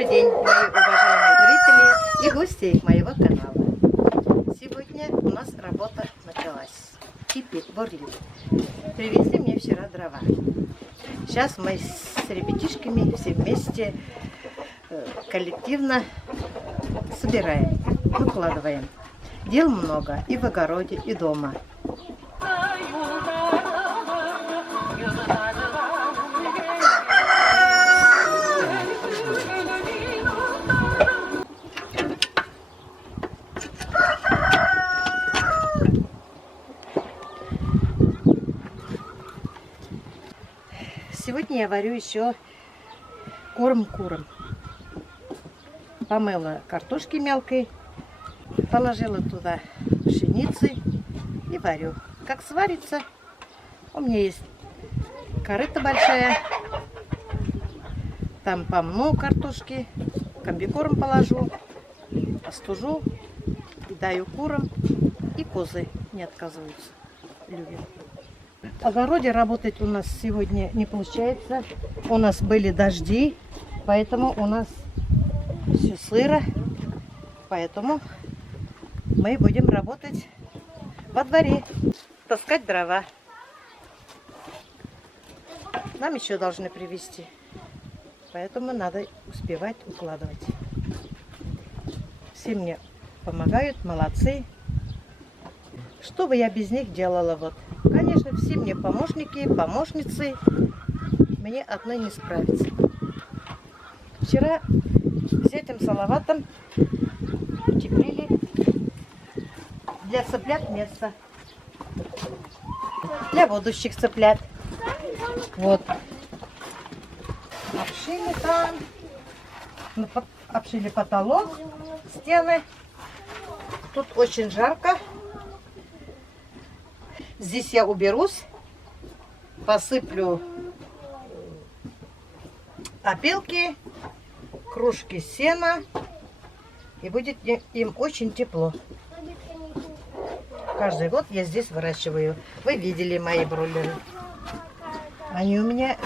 Добрый день, мои уважаемые зрители и гости моего канала. Сегодня у нас работа началась. Кипит, бурлит. Привезли мне вчера дрова. Сейчас мы с ребятишками все вместе коллективно собираем, выкладываем. Дел много и в огороде, и дома. Сегодня я варю еще корм курам. Помыла картошки мелкой, положила туда пшеницы и варю. Как сварится, у меня есть корыта большая, там помну картошки, комбикорм положу, остужу и даю курам, и козы не отказываются, любят. В огороде работать у нас сегодня не получается. У нас были дожди, поэтому у нас все сыро. Поэтому мы будем работать во дворе, таскать дрова. Нам еще должны привезти, поэтому надо успевать укладывать. Все мне помогают, молодцы. Что бы я без них делала? Вот. Конечно, все мне помощники, помощницы. Мне одной не справиться. Вчера с этим салаватом утеплили для цыплят место. Для будущих цыплят. Вот. Обшили там. Обшили потолок, стены. Тут очень жарко. Здесь я уберусь, посыплю опилки, кружки сена, и будет им очень тепло. Каждый год я здесь выращиваю. Вы видели мои бройлеры. Они у меня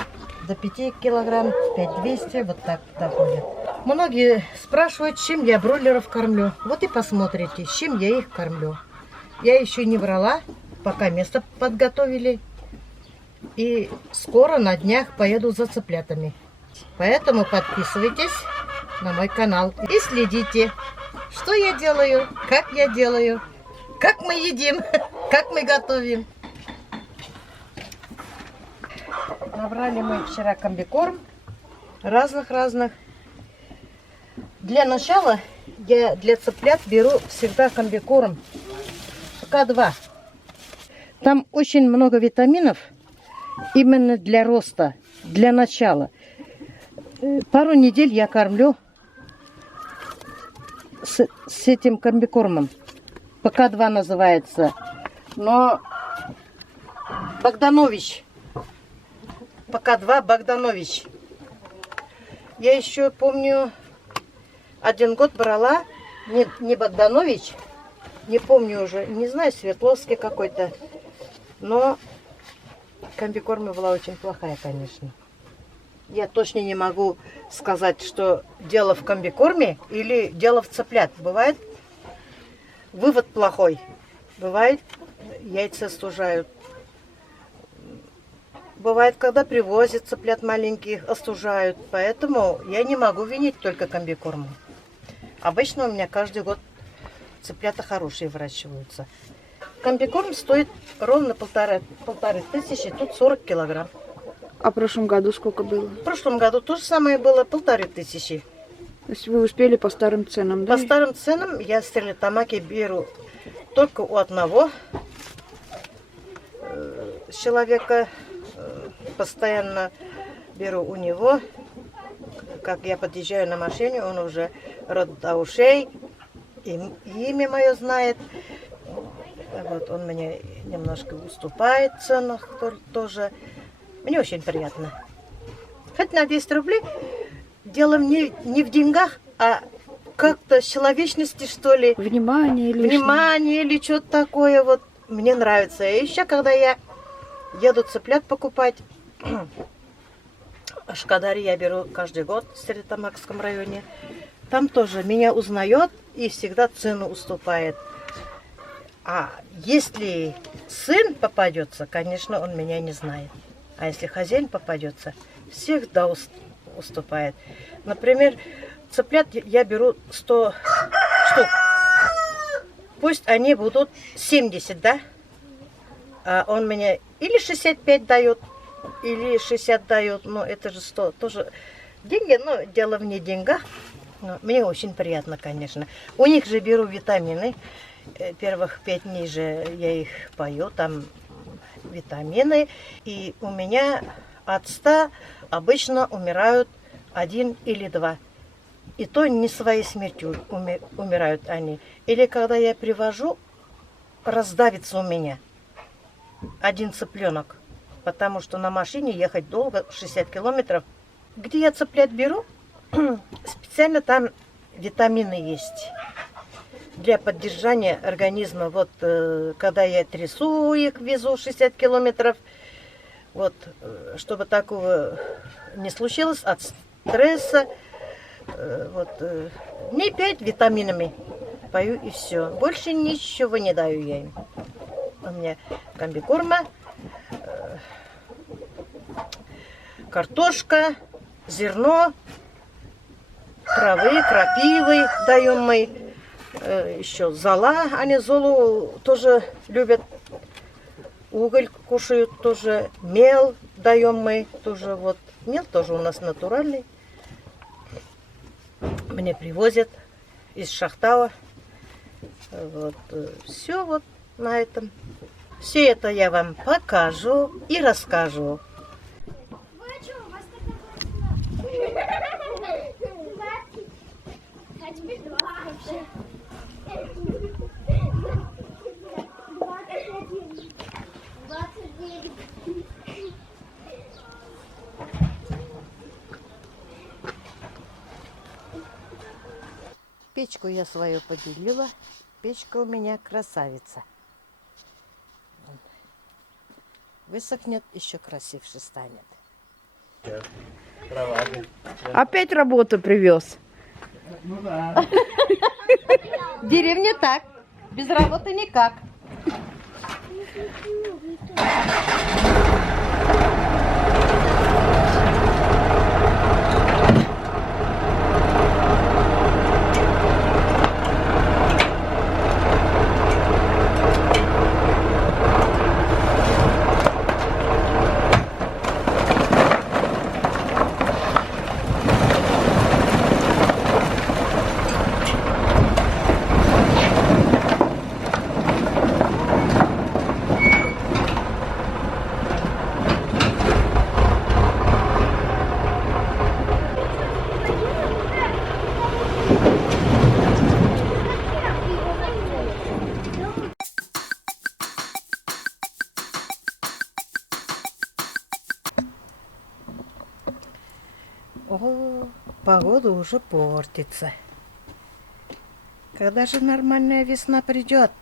до 5 килограмм, 5200, вот так доходят. Многие спрашивают, чем я бройлеров кормлю. Вот и посмотрите, с чем я их кормлю. Я еще не брала. Пока место подготовили. И скоро на днях поеду за цыплятами. Поэтому подписывайтесь на мой канал. И следите, что я делаю, как мы едим, как мы готовим. Набрали мы вчера комбикорм. Разных. Для начала я для цыплят беру всегда комбикорм. К2. Там очень много витаминов именно для роста, для начала. Пару недель я кормлю с этим комбикормом. ПК-2 называется. Но Богданович. ПК-2 Богданович. Я еще помню, 1 год брала, не Богданович, не помню уже, не знаю, Свердловский какой-то. Но комбикорма была очень плохая, конечно. Я точно не могу сказать, что дело в комбикорме или дело в цыплят. Бывает вывод плохой. Бывает яйца остужают. Бывает, когда привозят цыплят маленьких, остужают. Поэтому я не могу винить только комбикорму. Обычно у меня каждый год цыплята хорошие выращиваются. Комбикорм стоит ровно полторы тысячи, тут 40 килограмм. А в прошлом году сколько было? В прошлом году то же самое было, 1500. То есть вы успели по старым ценам, да? По старым ценам я стерлитамаки беру только у одного человека. Постоянно беру у него. Как я подъезжаю на машине, он уже род до ушей, имя мое знает. Вот он мне немножко уступает в ценах тоже. Мне очень приятно. Хоть на 10 рублей. Дело не в деньгах, а как-то человечности, что ли. Внимание или что-то такое. Вот мне нравится. И еще когда я еду цыплят покупать, Ашкадари я беру каждый год в Стерлитамакском районе. Там тоже меня узнает и всегда цену уступает. А если сын попадется, конечно, он меня не знает. А если хозяин попадется, всегда уступает. Например, цыплят я беру 100 штук. Пусть они будут 70, да? А он мне или 65 дает, или 60 дает. Но это же 100. Тоже деньги, но дело в не деньгах. Но мне очень приятно, конечно. У них же беру витамины. Первых 5 дней же я их пою, там витамины. И у меня от 100 обычно умирают 1 или 2. И то не своей смертью умирают они. Или когда я привожу, раздавится у меня один цыпленок. Потому что на машине ехать долго, 60 километров. Где я цыплят беру, специально там витамины есть. Для поддержания организма. Вот когда я трясу их, везу 60 километров, вот, чтобы такого не случилось от стресса, вот, дней 5 витаминами пою и все. Больше ничего не даю я им. У меня комбикорма, картошка, зерно, травы, крапивы даем мы. Еще зола, они золу тоже любят. Уголь кушают тоже. Мел даем мы тоже. Вот. Мел тоже у нас натуральный. Мне привозят из Шахтала. Вот. Все вот на этом. Все это я вам покажу и расскажу. Печку я свою поделила. Печка у меня красавица. Высохнет, еще красивше станет. Опять работу привез. Ну да. В деревне так. Без работы никак. О, погода уже портится. Когда же нормальная весна придет?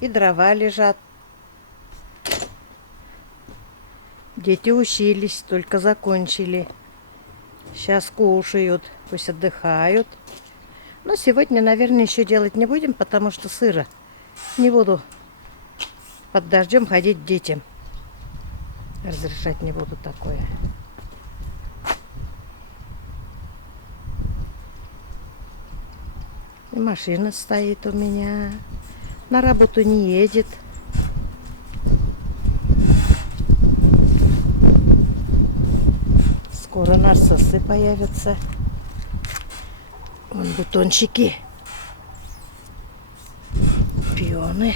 И дрова лежат. Дети учились, только закончили. Сейчас кушают, пусть отдыхают. Но сегодня, наверное, еще делать не будем, потому что сыро. Не буду под дождем ходить детям. Разрешать не буду такое. И машина стоит у меня. На работу не едет. Скоро нарциссы появятся. Вон бутончики. Пионы.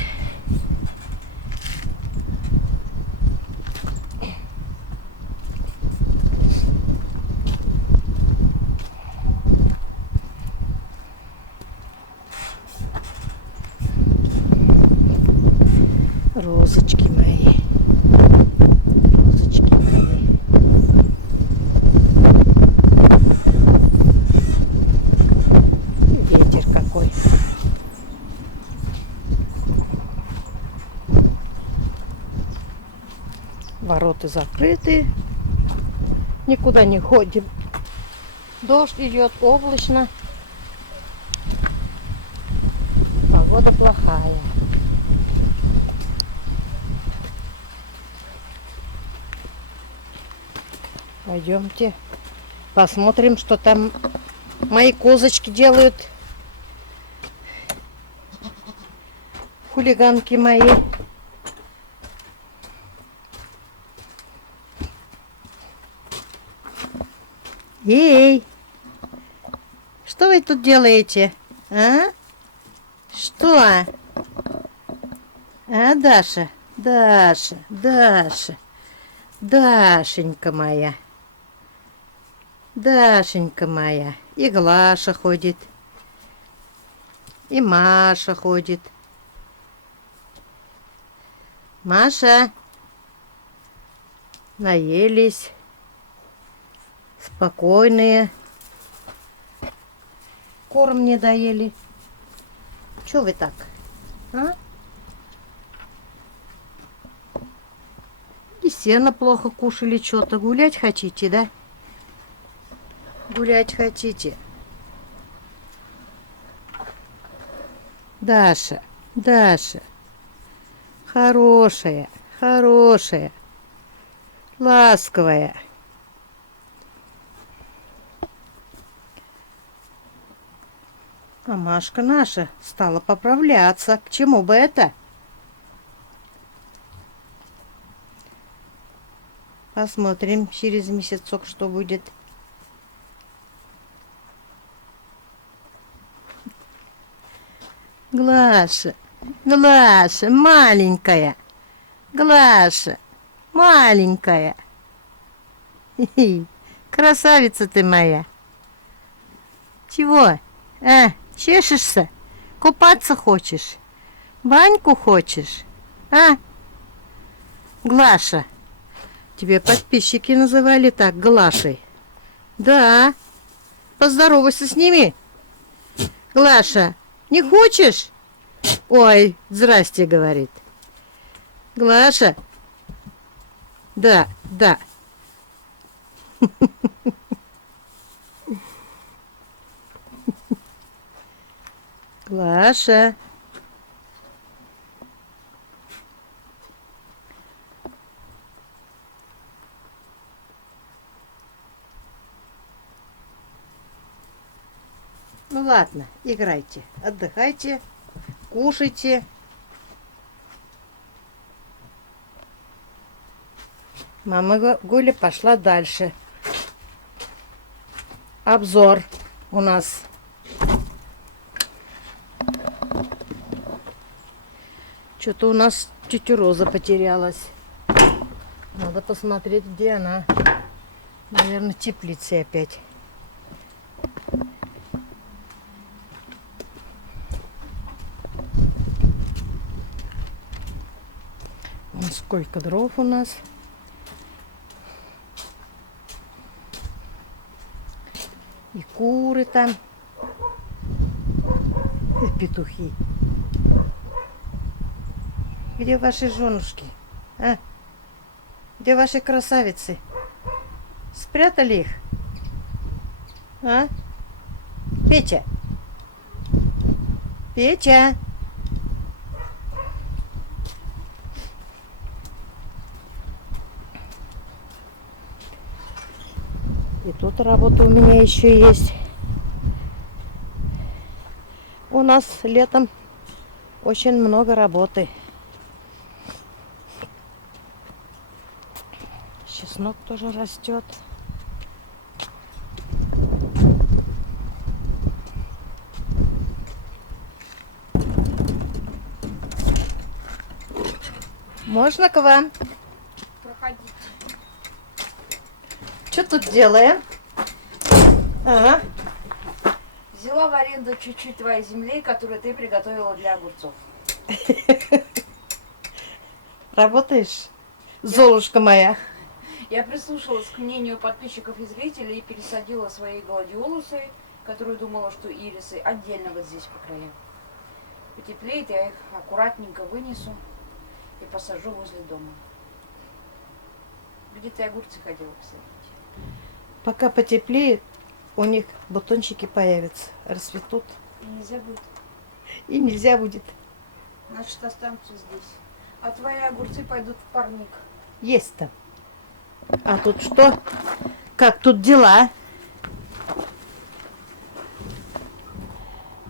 Розочки мои. Розочки мои. Ветер какой. Ворот работы закрыты. Никуда не ходим. Дождь идет, облачно. Погода плохая. Пойдемте посмотрим, что там мои козочки делают. Хулиганки мои. Эй! Что вы тут делаете? А? Что? А, Даша? Даша, Даша. Дашенька моя. Дашенька моя. И Глаша ходит. И Маша ходит. Маша. Наелись. Спокойные. Корм не доели. Чё вы так? А? И сено плохо кушали что-то. Гулять хотите, да? Гулять хотите? Даша, Даша. Хорошая, хорошая. Ласковая. А Машка наша стала поправляться. К чему бы это? Посмотрим через месяцок, что будет. Глаша, Глаша, маленькая. Глаша, маленькая. Хи-хи. Красавица ты моя. Чего? А, чешешься? Купаться хочешь? Баньку хочешь? А? Глаша. Тебе подписчики называли так, Глашей. Да. Поздоровайся с ними. Глаша, не хочешь? Ой, здрасте, говорит. Глаша. Да, да. Глаша. Ну ладно, играйте, отдыхайте, кушайте. Мама Гуля пошла дальше. Обзор у нас. Что-то у нас тетя Роза потерялась. Надо посмотреть, где она. Наверное, в теплице опять. Вон сколько дров у нас. И куры там. И петухи. Где ваши женушки? А? Где ваши красавицы? Спрятали их? А? Петя? Петя? И тут работа у меня еще есть. У нас летом очень много работы. Чеснок тоже растет. Можно к вам? Проходите. Что тут делаем? Ага. Взяла в аренду чуть-чуть твоей земли, которую ты приготовила для огурцов. Работаешь? Золушка моя. Я прислушалась к мнению подписчиков и зрителей и пересадила свои гладиолусы, которые думала, что ирисы, отдельно вот здесь по краям. Потеплеет, я их аккуратненько вынесу и посажу возле дома. Где ты огурцы ходила, кстати? Пока потеплеет, у них бутончики появятся, расцветут. И нельзя будет. И нельзя будет. Значит, останутся здесь. А твои огурцы пойдут в парник. Есть там. А тут что? Как тут дела?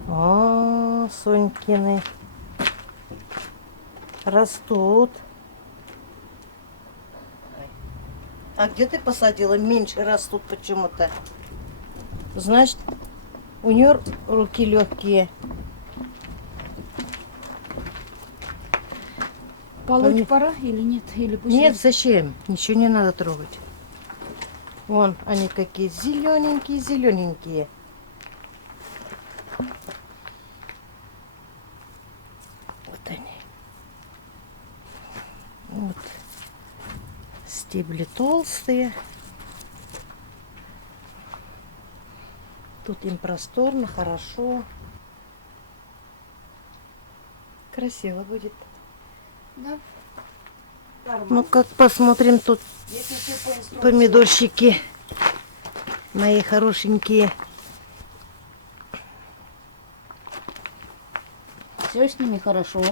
О, Сонькины растут. А где ты посадила? Меньше растут почему-то. Значит, у нее руки легкие. Полоть пора или нет? Или пусть Нет, зачем? Ничего не надо трогать. Вон они какие зелененькие, зелененькие. Вот они. Вот. Стебли толстые. Тут им просторно, хорошо. Красиво будет. Да. Нормально. Ну как посмотрим тут Если все по инструкции. помидорчики. Мои хорошенькие. Все с ними хорошо.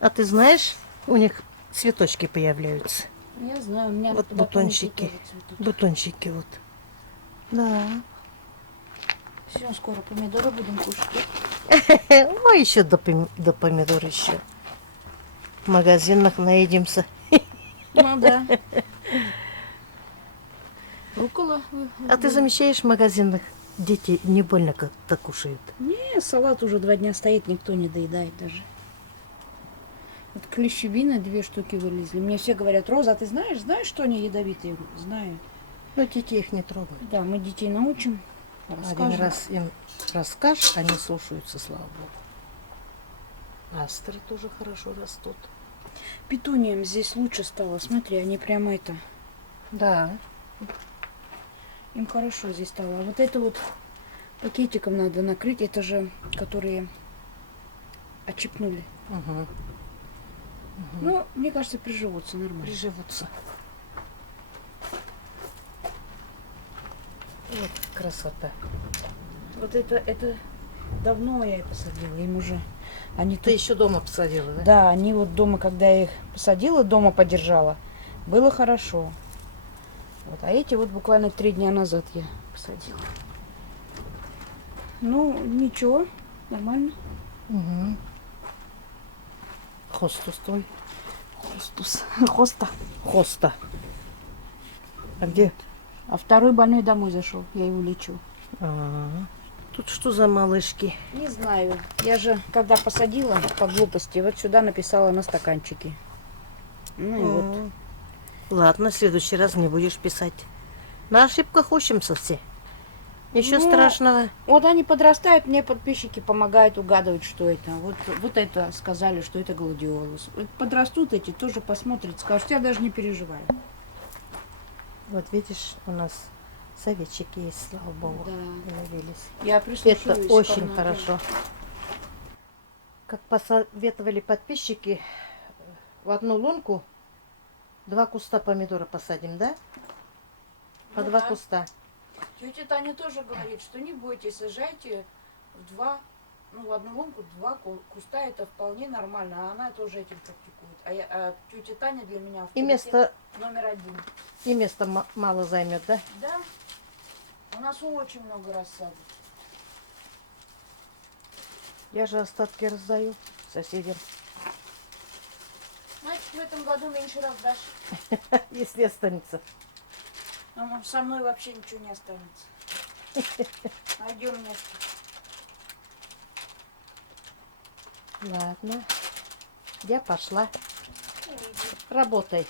А ты знаешь, у них цветочки появляются. Я знаю, у меня Вот батончики бутончики. тоже цветут. Бутончики вот. Да. Все, скоро помидоры будем кушать. Ой, еще до помидор еще. В магазинах наедемся. Ну да. Рукола. А ты замечаешь, в магазинах дети не больно как-то кушают. Не, салат уже 2 дня стоит, никто не доедает даже. Вот клещевины 2 штуки вылезли. Мне все говорят: Роза, а ты знаешь, что они ядовитые? Знаю. Но дети их не трогают. Да, мы детей научим. Расскажем. Один раз им расскажешь, они слушаются, слава богу. Астры тоже хорошо растут. Петуниям здесь лучше стало. Смотри, они прямо это. Да. Им хорошо здесь стало. А вот это вот пакетиком надо накрыть. Это же, которые отщипнули. Угу. Ну, мне кажется, приживутся нормально. Приживутся. Вот красота. Вот это давно я их посадила. Им уже. Они Ты тут. еще дома посадила, да? Да, они вот дома, когда я их посадила, дома подержала, было хорошо. Вот, а эти вот буквально 3 дня назад я посадила. Ну, ничего, нормально. Угу. Хостус твой. Хостус. Хоста. Хоста. А где? А второй больной домой зашел, я его лечу. А, тут что за малышки? Не знаю. Я же, когда посадила по глупости, вот сюда написала на стаканчике. Ну и вот. Ладно, в следующий раз не будешь писать. На ошибках учимся все. Ничего Ну, страшного. Вот они подрастают, мне подписчики помогают угадывать, что это. Вот это сказали, что это гладиолус. Вот подрастут эти, тоже посмотрят, скажут, я даже не переживаю. Вот видишь, у нас советчики есть, слава богу, Да. появились. Я прислушиваюсь. Это к очень многим. хорошо. Как посоветовали подписчики, в одну лунку 2 куста помидора посадим, да? По Ну 2 да. куста. Тетя Таня тоже говорит, что не бойтесь, сажайте в одну лунку 2 куста, это вполне нормально. А она тоже этим практикует. А тетя Таня для меня И авторитет место, номер 1. и место мало займет, да? Да, у нас очень много рассады. Я же остатки раздаю соседям. Значит, в этом году меньше раздашь. Если останется. А со мной вообще ничего не останется. Найдем место. Ладно. Я пошла. Ну, иди. Работай.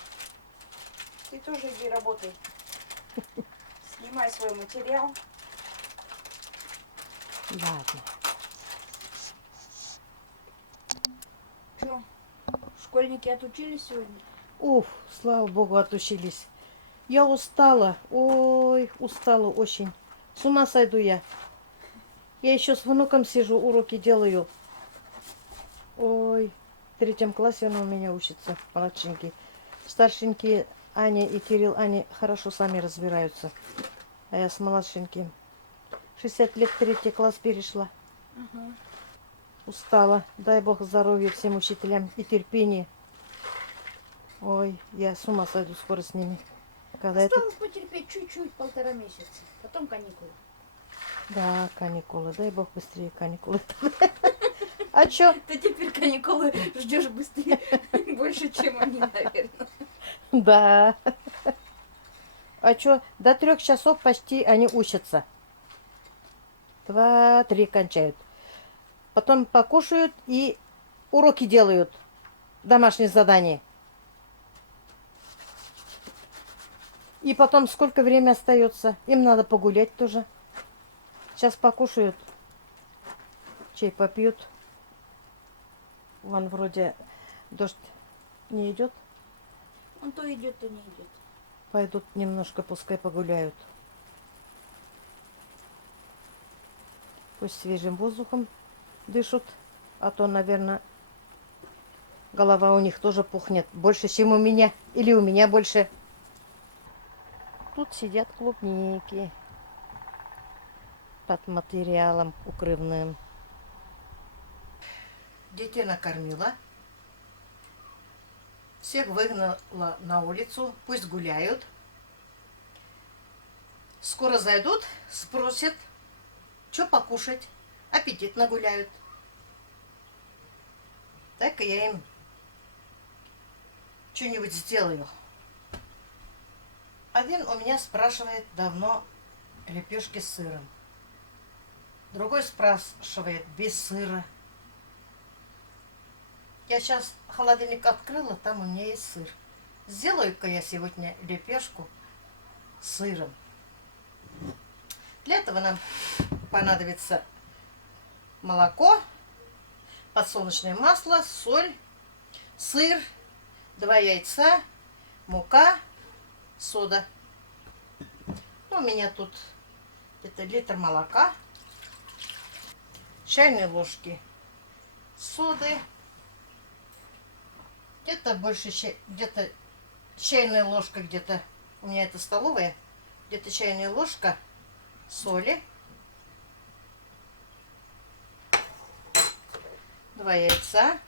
Ты тоже иди работай. Снимай свой материал. Ладно. Что, школьники отучились сегодня? Уф, слава богу, отучились. Я устала. Ой, устала очень. С ума сойду я. Я еще с внуком сижу, уроки делаю. Ой, в 3 классе он у меня учится, младшенький. Старшенькие Аня и Кирилл, они хорошо сами разбираются. А я с младшеньким. 60 лет 3 класс перешла. Ага. Устала. Дай Бог здоровья всем учителям и терпения. Ой, я с ума сойду скоро с ними. Когда это... Осталось потерпеть чуть-чуть, 1,5 месяца. Потом каникулы. Да, каникулы. Дай Бог быстрее каникулы. А чё? Ты теперь каникулы ждешь быстрее, больше, чем они, наверное. Да. А чё? До 3 часов почти они учатся. 2-3 кончают. Потом покушают и уроки делают. Домашние задания. И потом сколько времени остается? Им надо погулять тоже. Сейчас покушают. Чай попьют. Вон вроде дождь не идет. Он то идет, то не идет. Пойдут немножко, пускай погуляют. Пусть свежим воздухом дышат. А то, наверное, голова у них тоже пухнет. Больше, чем у меня. Или у меня больше. Тут сидят клубники. Под материалом укрывным. Детей накормила. Всех выгнала на улицу. Пусть гуляют. Скоро зайдут, спросят, что покушать. Аппетитно гуляют. Так и я им что-нибудь сделаю. Один у меня спрашивает давно лепешки с сыром. Другой спрашивает без сыра. Я сейчас холодильник открыла, там у меня есть сыр. Сделаю-ка я сегодня лепешку с сыром. Для этого нам понадобится молоко, подсолнечное масло, соль, сыр, 2 яйца, мука, сода. Ну, у меня тут где-то литр молока, чайные ложки соды, где-то больше, где-то чайная ложка, где-то у меня это столовая, где-то чайная ложка соли, 2 яйца,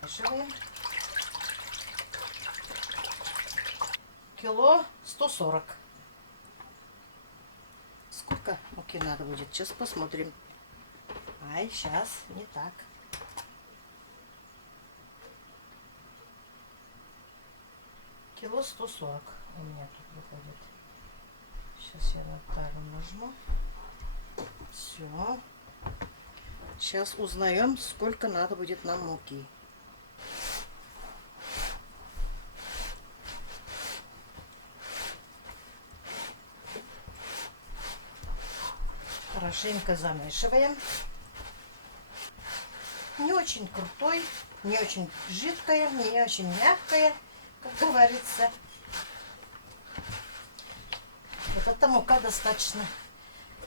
смешиваем. Кило 140. Сколько муки надо будет? Сейчас посмотрим. Ай, сейчас не так. Кило 140 у меня тут выходит. Сейчас я на тару нажму. Все. Сейчас узнаем, сколько надо будет нам муки. Хорошенько замешиваем. Не очень крутой, не очень жидкая, не очень мягкая, как говорится. Вот эта мука достаточно.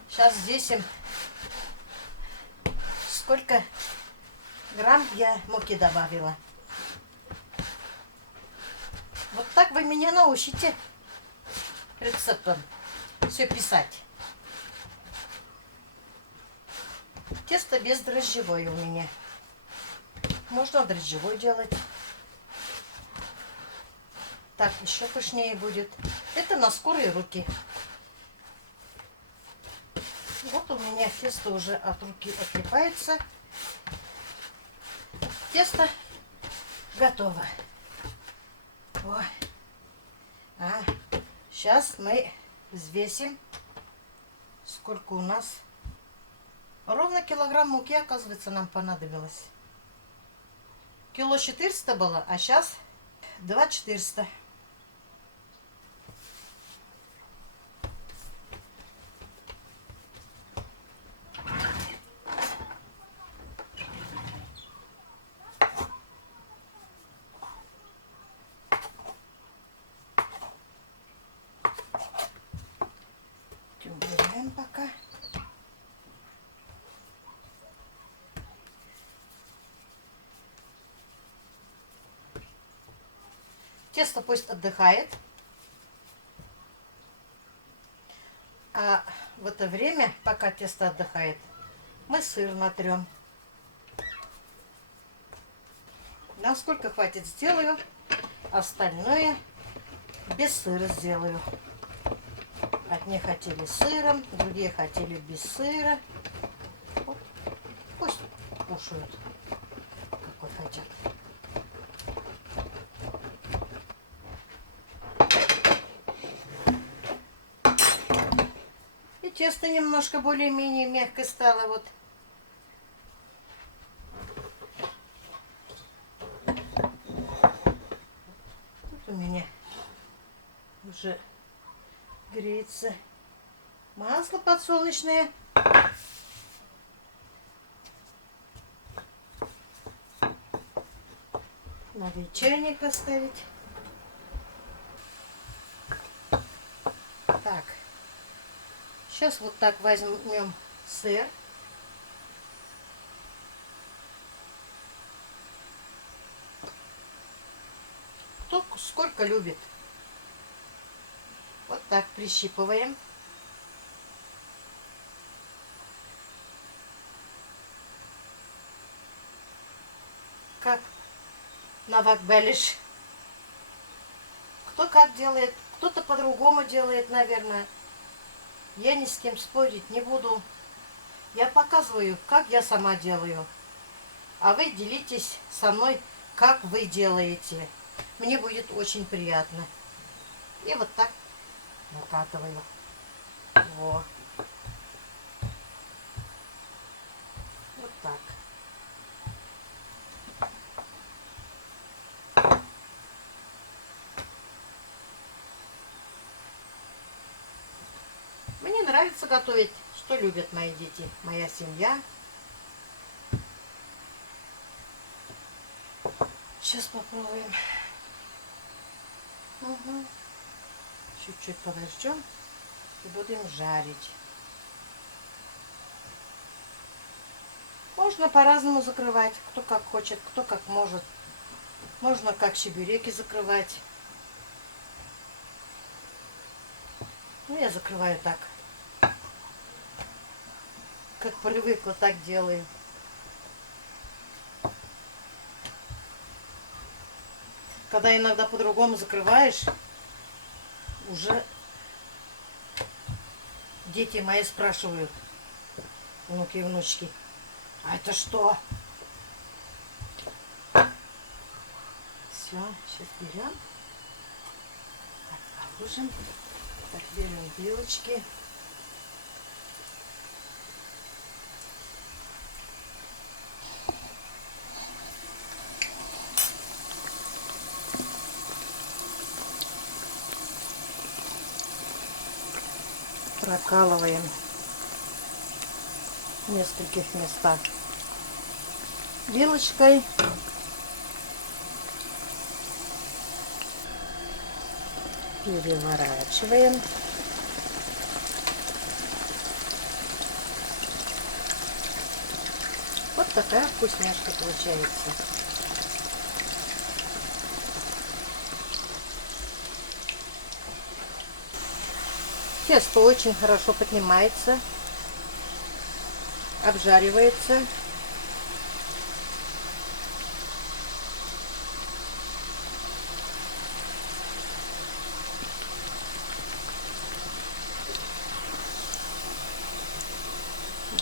Сейчас взвесим, сколько грамм я муки добавила. Вот так вы меня научите рецептом все писать. Тесто бездрожжевое у меня. Можно дрожжевой делать. Так, еще пышнее будет. Это на скорые руки. Вот у меня тесто уже от руки отлипается. Тесто готово. О. Сейчас мы взвесим, сколько у нас. Ровно килограмм муки, оказывается, нам понадобилось. Кило 400 было, а сейчас 2400. Убираем пока. Тесто пусть отдыхает. А в это время, пока тесто отдыхает, мы сыр натрем. Насколько хватит, сделаю. Остальное без сыра сделаю. Одни хотели с сыром, другие хотели без сыра. Вот. Пусть кушают, какой хотят. И тесто немножко более-менее мягко стало. Вот. Тут у меня уже греется масло подсолнечное. Надо и чайник поставить. Так. Сейчас вот так возьмем сыр. Кто сколько любит. Вот так прищипываем. Как на вакбелиш. Кто как делает, кто-то по-другому делает, наверное. Я ни с кем спорить не буду. Я показываю, как я сама делаю. А вы делитесь со мной, как вы делаете. Мне будет очень приятно. И вот так накатываю. Вот. Вот так. Мне нравится готовить, что любят мои дети, моя семья. Сейчас попробуем. Угу. Чуть-чуть подождем и будем жарить. Можно по-разному закрывать, кто как хочет, кто как может. Можно как чебуреки закрывать. Ну, я закрываю так. Как привыкла, так делаю. Когда иногда по-другому закрываешь, уже дети мои спрашивают, внуки и внучки, а это что? Все, сейчас берем. Так, положим. Так, берем вилочки. Прокалываем в нескольких местах вилочкой. Переворачиваем. Вот такая вкусняшка получается. Тесто очень хорошо поднимается, обжаривается.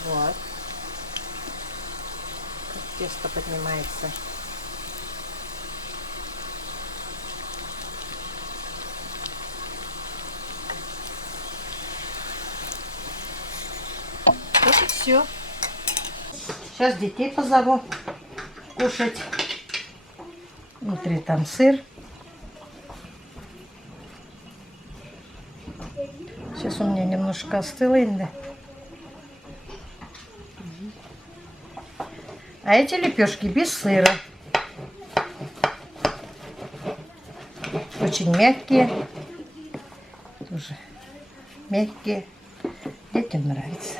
Вот. Как тесто поднимается. Вот и все. Сейчас детей позову кушать. Внутри там сыр. Сейчас у меня немножко остыло. А эти лепешки без сыра. Очень мягкие. Тоже мягкие. Детям нравится.